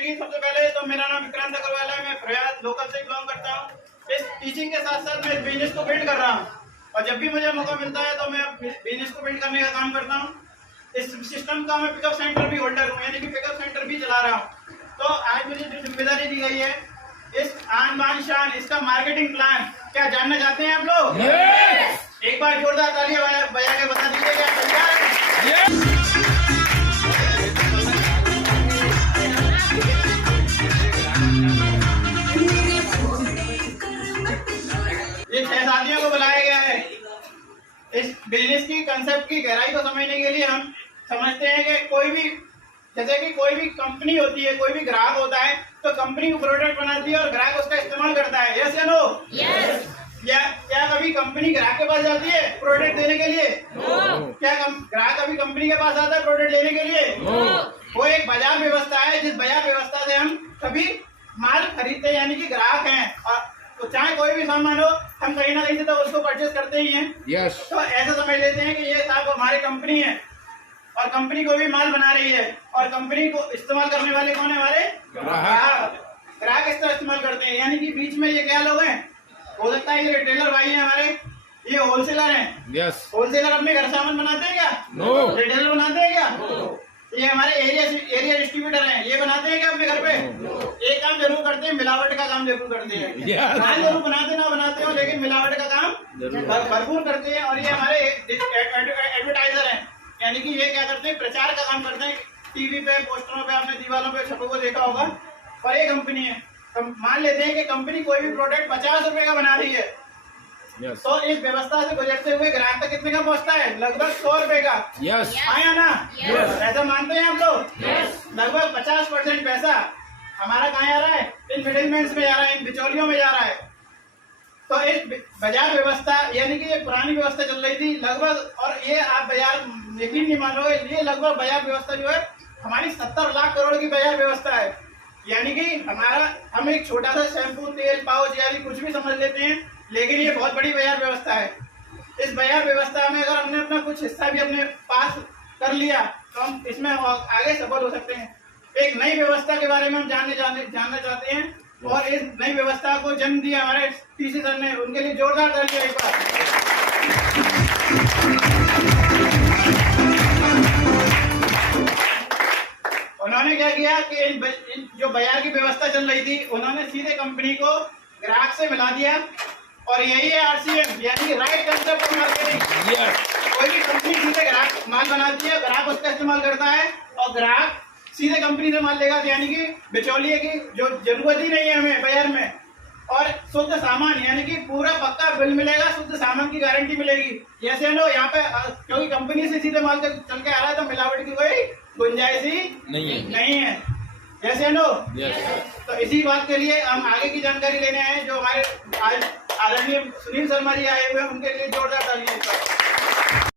रहेगी। सबसे पहले तो मेरा नाम विक्रांत अग्रवाल है, मैं प्रयास लोकल से बिलोंग करता हूँ। इस टीचिंग के साथ साथ मैं बिजनेस को बिल्ड कर रहा हूँ और जब भी मुझे मौका मिलता है तो मैं बिजनेस को बिल्ड करने का काम करता हूँ। इस सिस्टम का मैं पिकअप सेंटर भी होल्डर हूँ, यानी कि पिकअप सेंटर भी चला रहा हूँ। तो आज मुझे जो जिम्मेदारी दी गई है, इस आन बान शान इसका मार्केटिंग प्लान क्या जानना चाहते हैं आप लोग? yes! एक बार जोरदार तालियां बजा के बता दीजिए क्या तैयार है? ये 6 साथियों को बुलाया गया है। इस बिजनेस की कंसेप्ट की गहराई को समझने के लिए हम समझते हैं कि कोई भी कंपनी होती है, कोई भी ग्राहक होता है तो कंपनी को प्रोडक्ट बनाती है और ग्राहक उसका इस्तेमाल करता है। यस या नो? यस। क्या कभी कंपनी ग्राहक के पास जाती है प्रोडक्ट देने के लिए? क्या ग्राहक कभी कंपनी के पास आता है प्रोडक्ट लेने के लिए? वो एक बाजार व्यवस्था है, जिस बाजार व्यवस्था से हम सभी माल खरीदते हैं, यानी कि ग्राहक हैं। और तो चाहे कोई भी सामान हो, हम कहीं ना कहीं से तो उसको परचेज करते ही हैं। yes. तो ऐसा समझ लेते हैं कि ये साहब हमारी कंपनी है और कंपनी को भी माल बना रही है और कंपनी को इस्तेमाल करने वाले कौन है? हमारे ग्राहक इसका इस्तेमाल करते हैं। यानी कि बीच में ये क्या लोग हैं? हो सकता है ये रिटेलर भाई हैं हमारे, ये होलसेलर हैं। yes. होलसेलर अपने घर सामान बनाते हैं क्या? no. रिटेलर बनाते हैं क्या? no. ये हमारे एरिया डिस्ट्रीब्यूटर हैं, ये बनाते हैं क्या अपने घर पे? एक काम जरूर करते हैं, मिलावट का काम जरूर करते हैं। माल जरूर बनाते ना बनाते हो, लेकिन मिलावट का काम भरपूर करते हैं। और ये हमारे एडवर्टाइजर हैं, यानी कि ये क्या करते हैं? प्रचार का काम करते हैं। टीवी पे, पोस्टरों पे, आपने दीवारों पे छपो को देखा होगा। और ये कंपनी है, मान लेते हैं कि कंपनी कोई भी प्रोडक्ट 50 रुपए का बना रही है। yes. तो इस व्यवस्था से गुजरते हुए ग्राहक तक कितने का पहुंचता है? लगभग 100 रुपए का। yes. आया ना? yes. ऐसा मानते हैं आप लोग? yes. लगभग 50% पैसा हमारा कहाँ जा रहा है? इन मिडिलमैन में जा रहा है, इन बिचौलियों में जा रहा है। तो इस बाजार व्यवस्था, यानी कि ये पुरानी व्यवस्था चल रही थी लगभग, और ये आप बाजार यकीन नहीं मानोगे, ये लगभग बाजार व्यवस्था जो है हमारी 70 लाख करोड़ की बाजार व्यवस्था है। यानी कि हम एक छोटा सा शैम्पू, तेल, पाउच या कुछ भी समझ लेते हैं, लेकिन ये बहुत बड़ी बाजार व्यवस्था है। इस बाजार व्यवस्था में अगर हमने अपना कुछ हिस्सा भी अपने पास कर लिया तो हम इसमें आगे सफल हो सकते हैं। एक नई व्यवस्था के बारे में हम जानना चाहते हैं, और इस नई व्यवस्था को जन्म दिया हमारे टीसी सर ने, उनके लिए जोरदार तालियां एक बार। उन्होंने क्या किया कि जो बाजार की व्यवस्था चल रही थी, उन्होंने सीधे कंपनी को ग्राहक से मिला दिया। और यही है RCM, यानी राइट कंसेप्ट ऑफ मार्केटिंग। कोई भी कंपनी सीधे ग्राहक माल बनाती है, ग्राहक उसका इस्तेमाल करता है और ग्राहक सीधे कंपनी से माल लेगा, यानी कि बिचौलिए की जो जरूरत ही नहीं है हमें बाजार में। और शुद्ध सामान, यानी कि पूरा पक्का बिल मिलेगा, शुद्ध सामान की गारंटी मिलेगी। जैसे नो यहाँ पे क्योंकि कंपनी से सीधे माल चल के आ रहा है तो मिलावट की कोई गुंजाइश ही नहीं है। जैसे नो? तो इसी बात के लिए हम आगे की जानकारी लेने आए हैं। जो हमारे आदरणीय सुनील शर्मा जी आए हुए हैं, उनके लिए जोरदार तालियां।